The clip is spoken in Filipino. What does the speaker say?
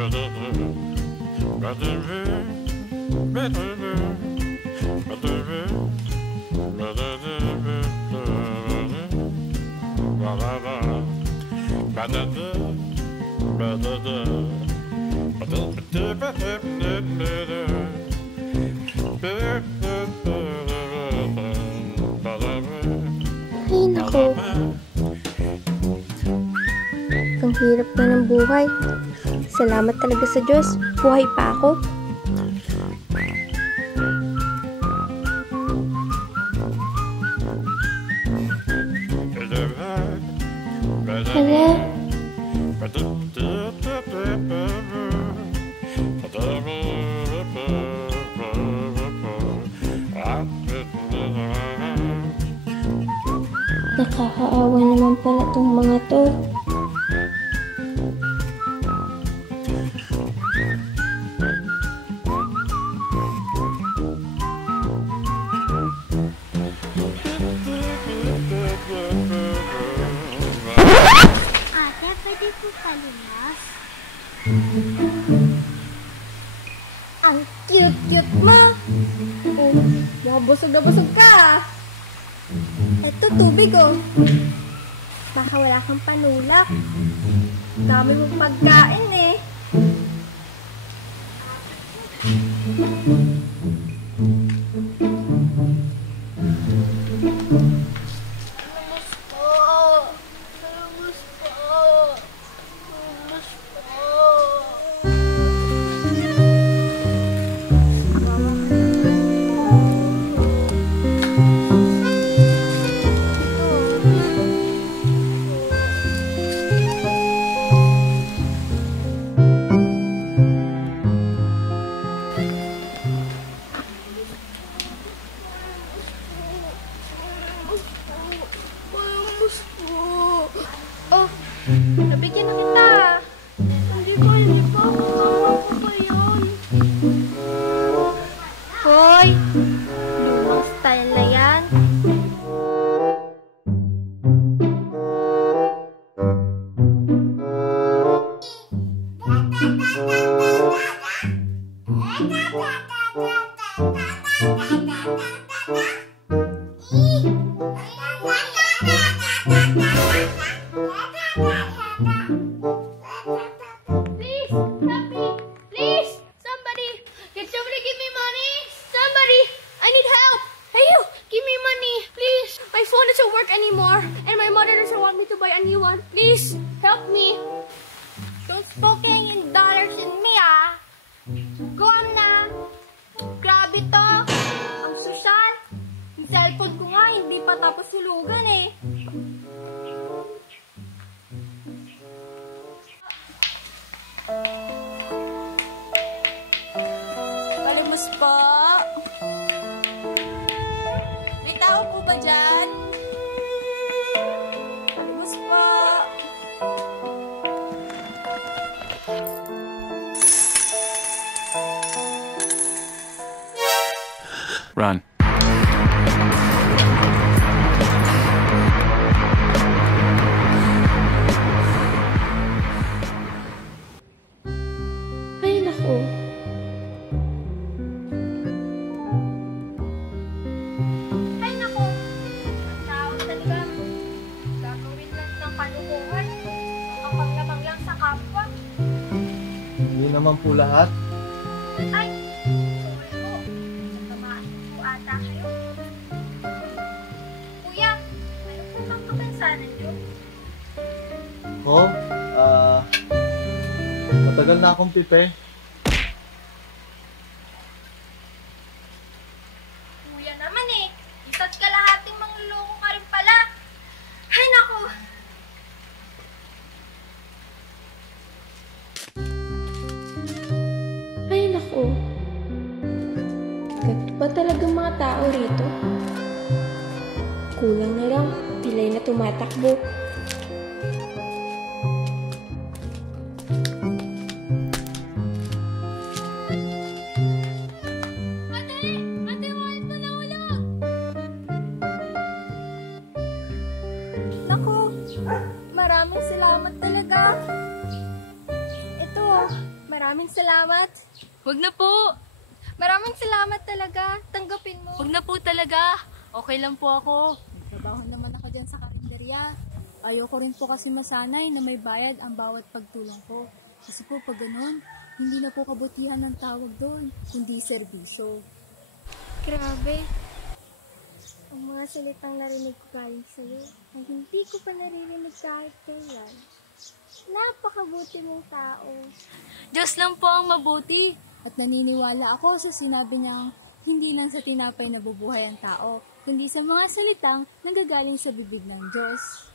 Ay, nako. Ang hirap na ng buhay. Salamat talaga sa Diyos. Buhay pa ako. Hala. Nakakaawa naman pala tong mga to. Ate, pwede po palimas? Ang cute-cute mo! Oh, baka busog na busog ka! Eto, tubig oh! Baka wala kang panulak. Dami mong pagkain eh. Lamas po! Lamas po! Lamas po! Lamas po! Oh, nabigyan na kita. Hindi po. Kasama ko ba yun? Hoy, lumang style na yan. Please, help me! Please! Somebody! Can somebody give me money? Somebody! I need help! Hey you! Give me money! Please! My phone doesn't work anymore and my mother doesn't want me to buy a new one. Please! Help me! Don't spoken in dollars in me ah. Go on na. Grabe to. Ang sosyal. Yung cellphone ko nga hindi pa tapos hulugan eh. Palimos po. May tao po ba dyan? Palimos po. Run. Ay, naku. Ay, naku. Tao talaga. Gagawin lang ng kalukuhan. Ang lamang lang sa kapwa. Hindi naman po lahat. Ay, sorry po. Natamaan po ata kayo. Kuya, ano po bang kapansanan niyo? Ko, matagal na akong pipe. Kuya naman eh. Isa't kalahating mangluloko ka rin pala. Ay, naku. Ay, naku. Ganito ba talagang mga tao rito? Kulang na lang. Pilay na tumatakbo. Naku, maraming salamat talaga. Ito, Maraming salamat. Huwag na po. Maraming salamat talaga. Tanggapin mo. Huwag na po talaga. Okay lang po ako. Trabaho naman ako dyan sa karinderya. Ayoko rin po kasi masanay na may bayad ang bawat pagtulong ko. Kasi po pag ganun, hindi na po kabutihan ng tawag doon, kundi serbisyo. Grabe. Ang mga salitang narinig ko galing sa'yo, ang hindi ko pa naririnig kahit kailan. Napakabuti mong tao. Diyos lang po ang mabuti. At naniniwala ako sa sinabi niyang hindi lang sa tinapay nabubuhay ang tao, kundi sa mga salitang nanggagaling sa bibig ng Diyos.